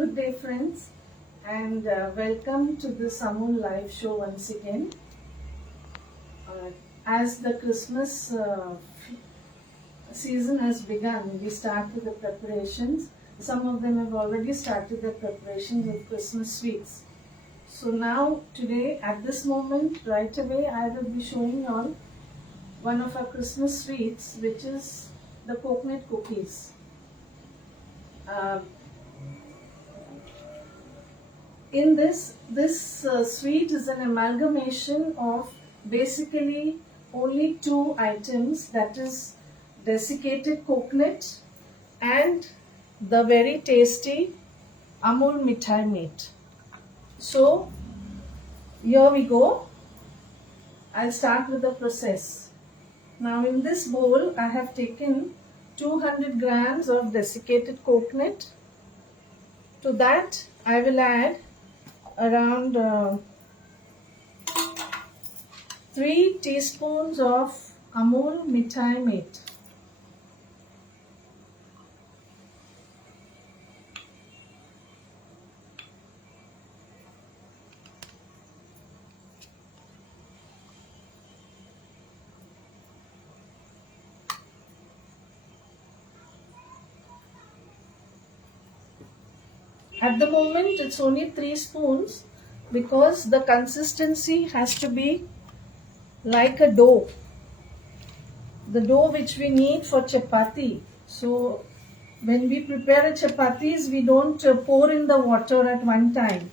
Good day, friends, and welcome to the Amul live show once again. As the Christmas season has begun, we start with the preparations. Some of them have already started their preparations of Christmas sweets. So now, today, at this moment, right away, I will be showing you all one of our Christmas sweets, which is the coconut cookies. In this sweet is an amalgamation of basically only two items, that is desiccated coconut and the very tasty Amul Mithai Meat. So here we go. I'll start with the process. Now in this bowl I have taken 200 grams of desiccated coconut. To that I will add around 3 teaspoons of Amul Mithai Meat. At the moment it's only 3 spoons because the consistency has to be like a dough. The dough which we need for chapati. So when we prepare chapatis, we don't pour in the water at one time.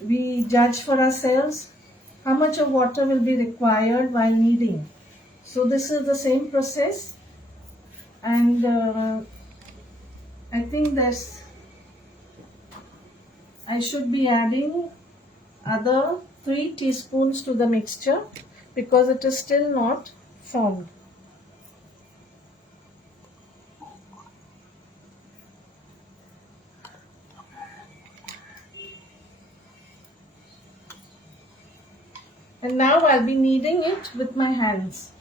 We judge for ourselves how much of water will be required while kneading. So this is the same process, and I think I should be adding other 3 teaspoons to the mixture because it is still not formed. And now I'll be kneading it with my hands.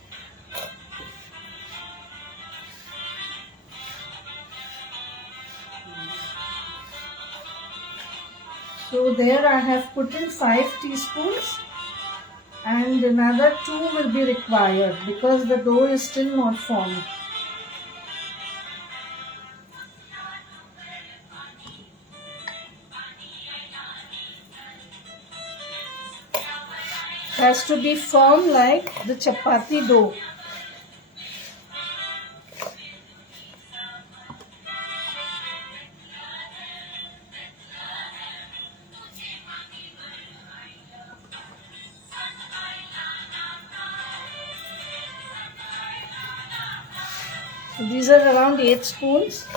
So there I have put in 5 teaspoons and another 2 will be required because the dough is still not formed. It has to be firm like the chapati dough. So these are around 8 spoons.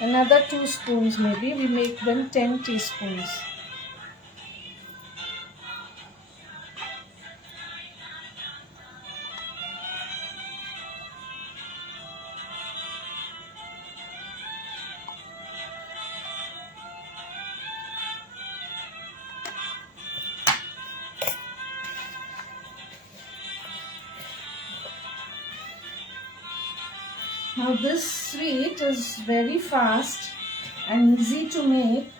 Another 2 spoons maybe, we make them 10 teaspoons. Now this sweet is very fast and easy to make,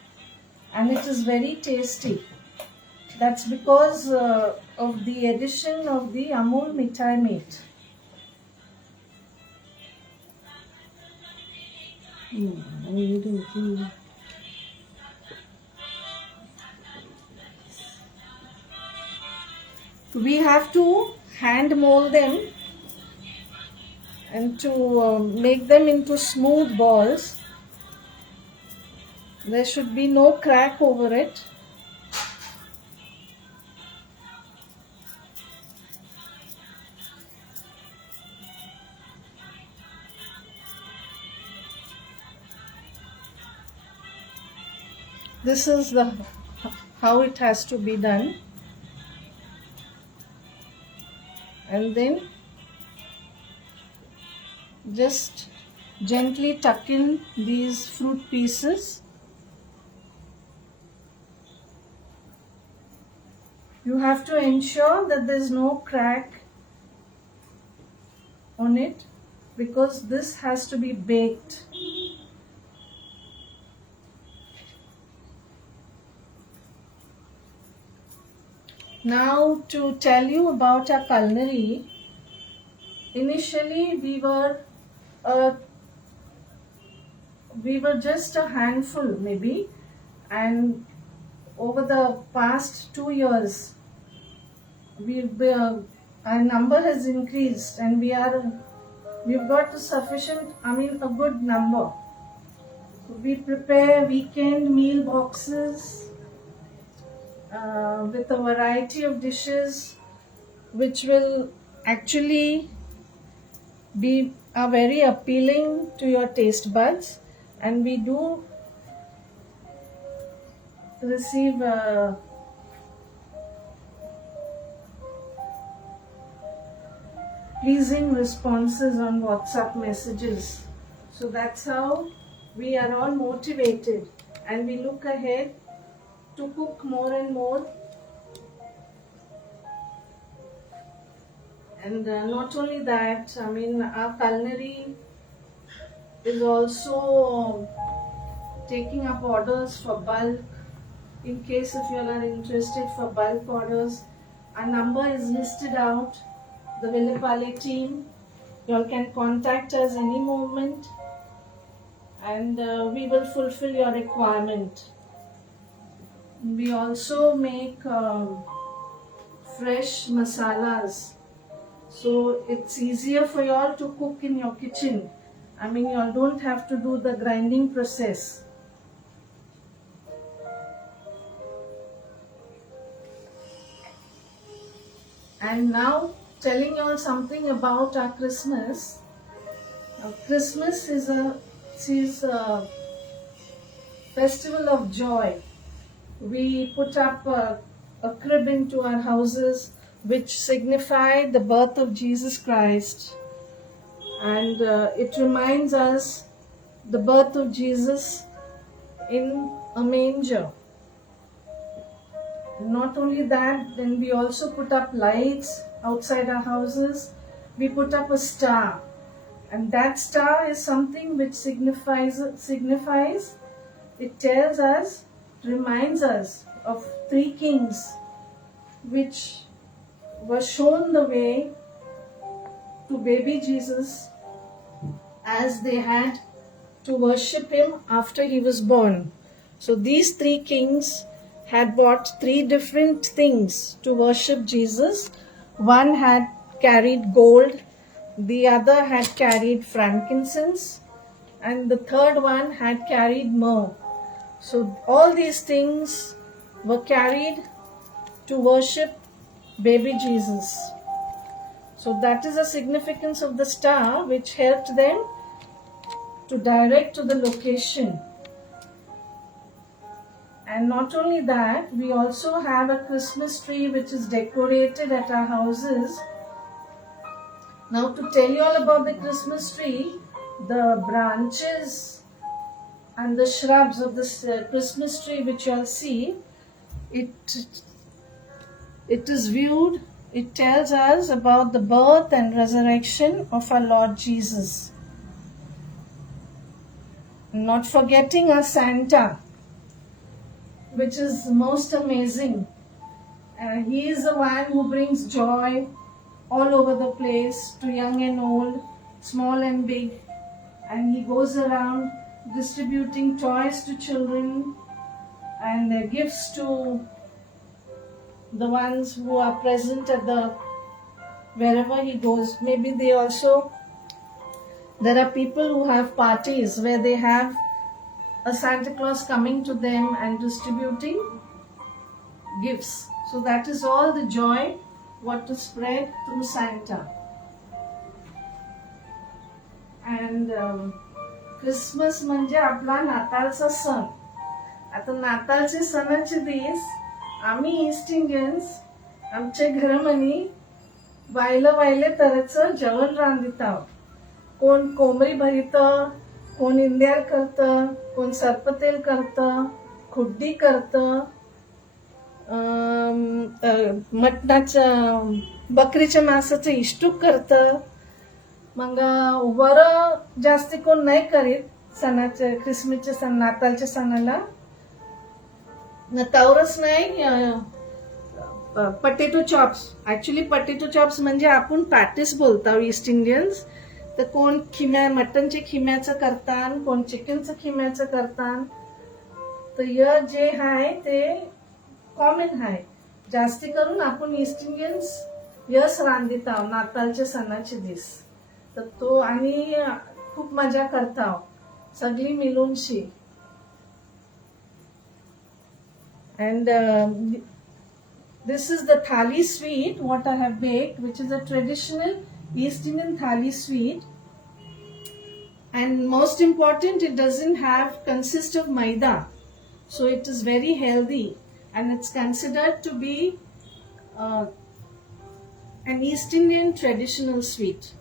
and it is very tasty. That's because of the addition of the Amul Mithai Meat. We have to hand mold them and to make them into smooth balls. There should be no crack over it. This is how it has to be done. And then just gently tuck in these fruit pieces. You have to ensure that there is no crack on it because this has to be baked. Now to tell you about our culinary, initially we were just a handful maybe, and over the past 2 years our number has increased and we've got a a good number. We prepare weekend meal boxes with a variety of dishes which will actually are very appealing to your taste buds, and we do receive pleasing responses on WhatsApp messages. So that's how we are all motivated and we look ahead to cook more and more. And not only that, our culinary is also taking up orders for bulk. In case if you all are interested for bulk orders, our number is listed out. The Villepalli team, you all can contact us any moment and we will fulfill your requirement. We also make fresh masalas, so it's easier for you all to cook in your kitchen. You all don't have to do the grinding process. And now telling you all something about our Christmas. Christmas is a festival of joy. We put up a crib into our houses which signify the birth of Jesus Christ, and it reminds us the birth of Jesus in a manger. Not only that, then we also put up lights outside our houses. We put up a star, and that star is something which signifies, it tells us, reminds us of three kings which were shown the way to baby Jesus as they had to worship him after he was born. So these three kings had bought three different things to worship Jesus. One had carried gold, the other had carried frankincense, and the third one had carried myrrh. So all these things were carried to worship baby Jesus. So that is the significance of the star which helped them to direct to the location. And not only that, we also have a Christmas tree which is decorated at our houses. Now to tell you all about the Christmas tree, the branches and the shrubs of this Christmas tree which you all see, it is viewed, it tells us about the birth and resurrection of our Lord Jesus. Not forgetting our Santa, which is most amazing. He is the one who brings joy all over the place to young and old, small and big, and he goes around distributing toys to children and gifts to the ones who are present at wherever he goes. Maybe there are people who have parties where they have a Santa Claus coming to them and distributing gifts. So that is all the joy what to spread through Santa. And Christmas म्हणजे आपला नाताळचा सण. आता नाताळचे सणाचे दिवस आम्ही east Indians आमच्या घरामनी वायले तऱ्हेचं जेवण रांधित आहोत. कोण कोंबडी भरितं, कोण इंद्यार करतं, कोण सर्पतेल करतं, खुड्डी करतं, मटणाचं बकरीच्या मांसाचं इष्टूक करतं, मग वरं जास्ती कोण नाही करीत सणाच्या ख्रिसमसच्या सण नाताळच्या सणाला तवरच नाही potato chops. Actually potato chops म्हणजे आपण पॅटिस बोलतो ईस्ट इंडियन्स. तर कोण मटनचे खिम्याचं करतात, कोण चिकनचं खिम्याचं करतात. तर जे आहे ते कॉमन आहे. जास्ती करून आपण ईस्ट इंडियन्स यस रांधित आहोत नाताळच्या सणाचे दिस. तर तो आणि खूप मजा करता सगळी मिळूनशी. And this is the thali sweet what I have baked, which is a traditional East Indian thali sweet. And most important, it doesn't consist of maida, so it is very healthy, and it's considered to be an East Indian traditional sweet.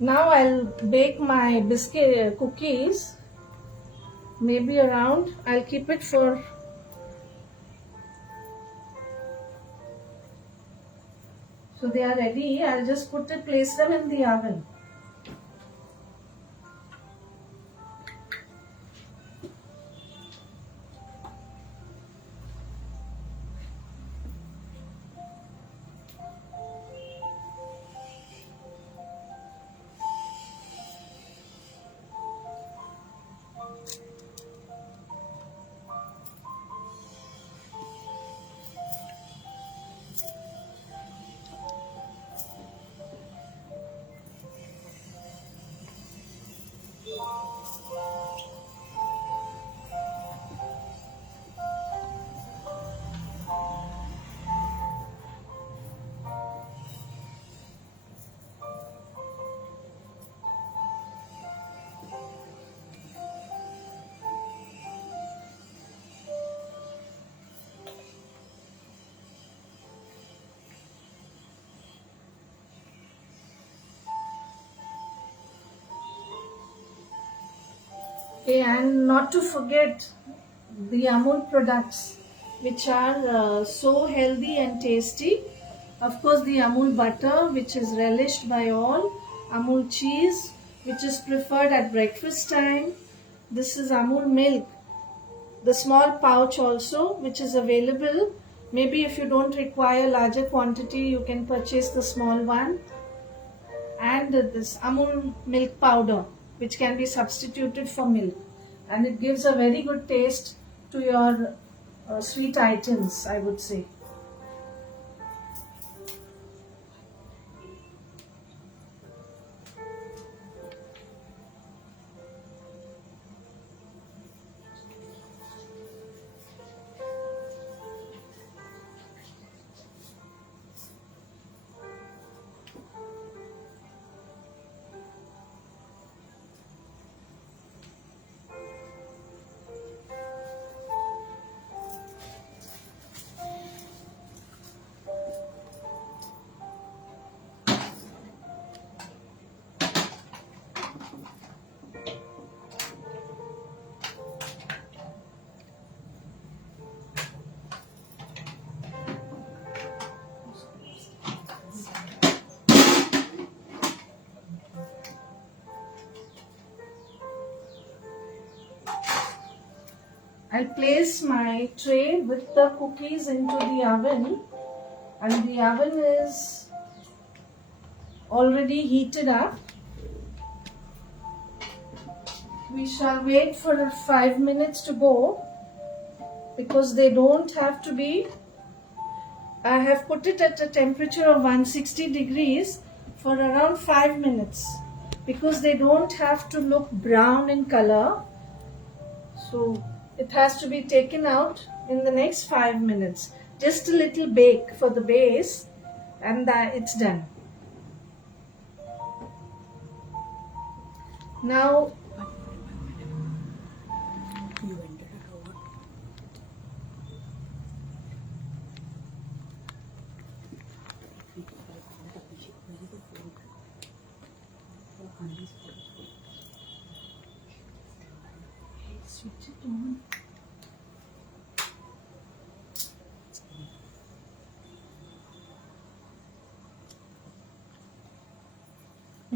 Now I'll bake my biscuit cookies. Maybe around, I'll keep it for so they are ready. I'll just place them in the oven. Okay, and not to forget the Amul products, which are so healthy and tasty. Of course, the Amul butter, which is relished by all. Amul cheese, which is preferred at breakfast time. This is Amul milk, the small pouch also, which is available. Maybe if you don't require larger quantity, you can purchase the small one. And this Amul milk powder, which can be substituted for milk, and it gives a very good taste to your sweet items, I would say. I'll place my tray with the cookies into the oven, and the oven is already heated up. We shall wait for 5 minutes to go, because they don't have to be. I have put it at a temperature of 160 degrees for around 5 minutes, because they don't have to look brown in color. So it has to be taken out in the next 5 minutes. Just a little bake for the base, and it's done. Now switch it on.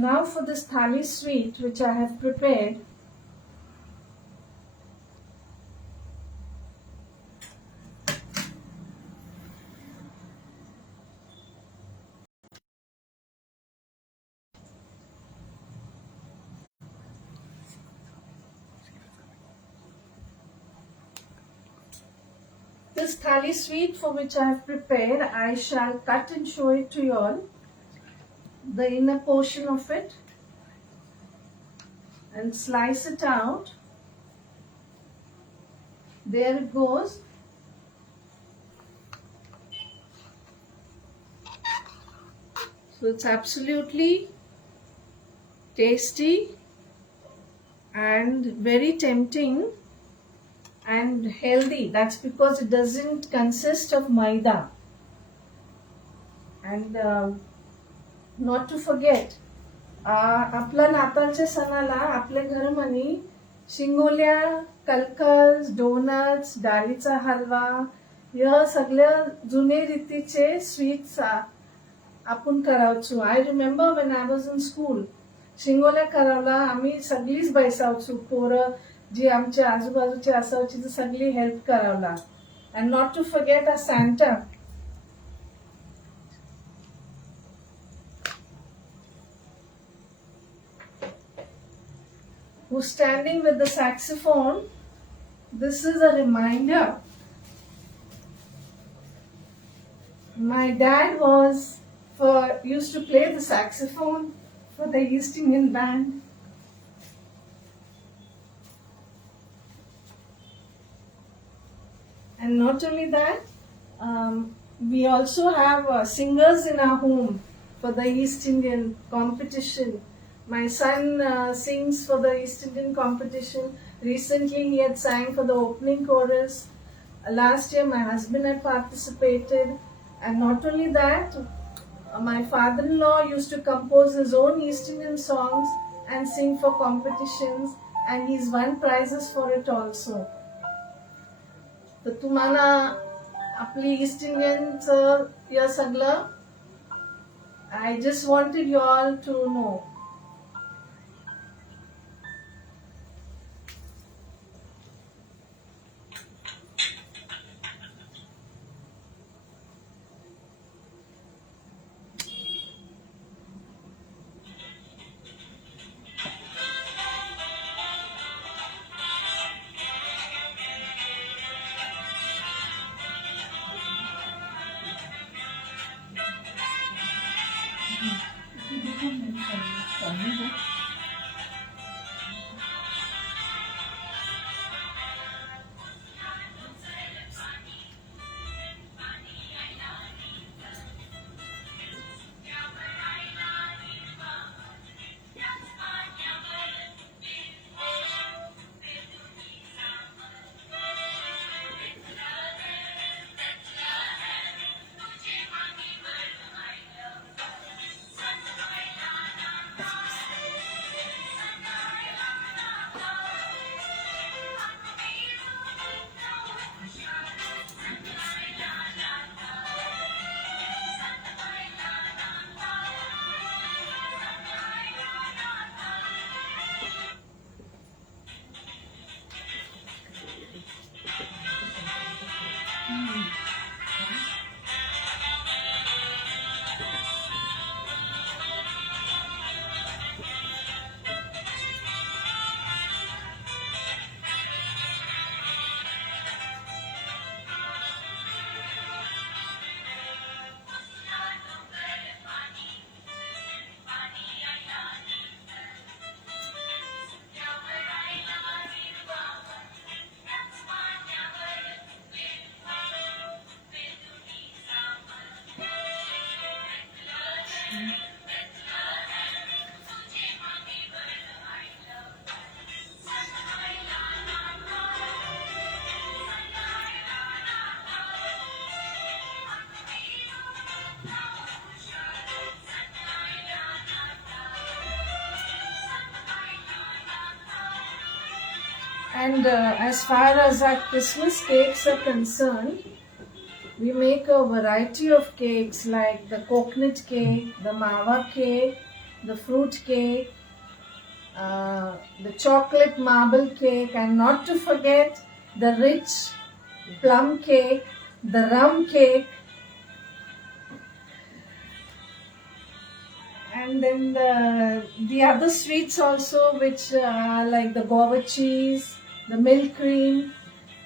Now for this thali sweet which I have prepared, this thali sweet for which I have prepared, I shall cut and show it to you all. The inner portion of it, and slice it out. There it goes. So it's absolutely tasty and very tempting and healthy. That's because it doesn't consist of maida. And not to forget, आपल्या नाताळच्या सणाला आपल्या घरमनी शिंगोल्या, कलकल्स, donuts, डाळीचा हलवा या सगळ्या जुने रीतीचे sweets आपण करावचो. I remember when I was in school, शिंगोल्या करावला आम्ही सगळीच बैसावचो. पोरं जी आमच्या आजूबाजूची असावची ती सगळी हेल्प करावला. And not to forget a Santa, who's standing with the saxophone. This is a reminder. My dad used to play the saxophone for the East Indian band. And not only that, we also have singers in our home for the East Indian competition. My son sings for the East Indian competition. Recently he had sang for the opening chorus. Last year my husband had participated. And not only that, my father-in-law used to compose his own East Indian songs and sing for competitions, and he's won prizes for it also. तर तुम्हाला आपली east इंडियनचं या सगळं I just wanted you all to know. And as far as our Christmas cakes are concerned, we make a variety of cakes like the coconut cake, the mawa cake, the fruit cake, the chocolate marble cake, and not to forget the rich plum cake, the rum cake, and then the other sweets also, which are like the guava cheese, the milk cream,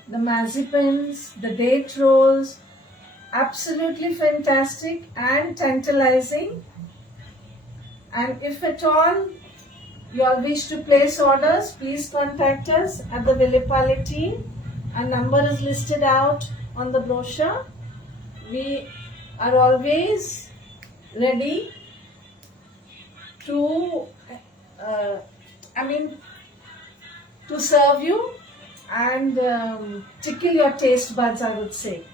the mazepins, the date rolls. Absolutely fantastic and tantalizing. And if at all you all wish to place orders, please contact us at the Villepalli team. Our number is listed out on the brochure. We are always ready to to serve you and tickle your taste buds, I would say.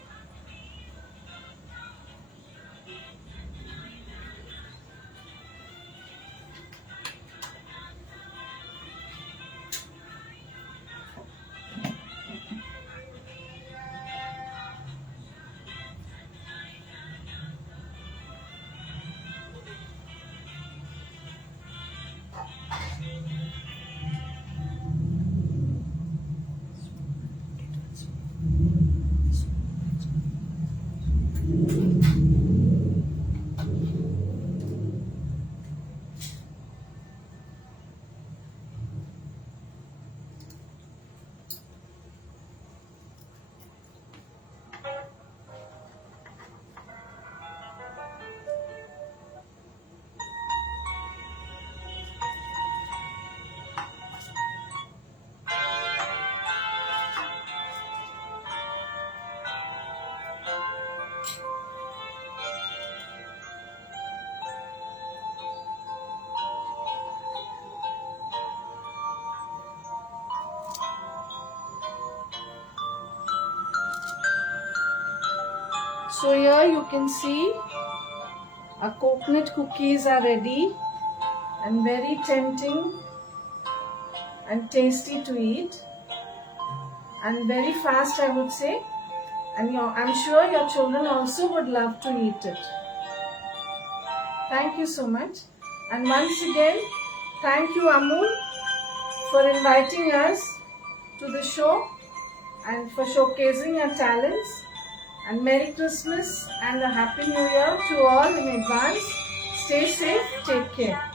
So here you can see our coconut cookies are ready and very tempting and tasty to eat and very fast, I would say, and I'm sure your children also would love to eat it. Thank you so much, and once again thank you, Amul, for inviting us to the show and for showcasing our talents. And Merry Christmas and a Happy New Year to all in advance. Stay safe, take care.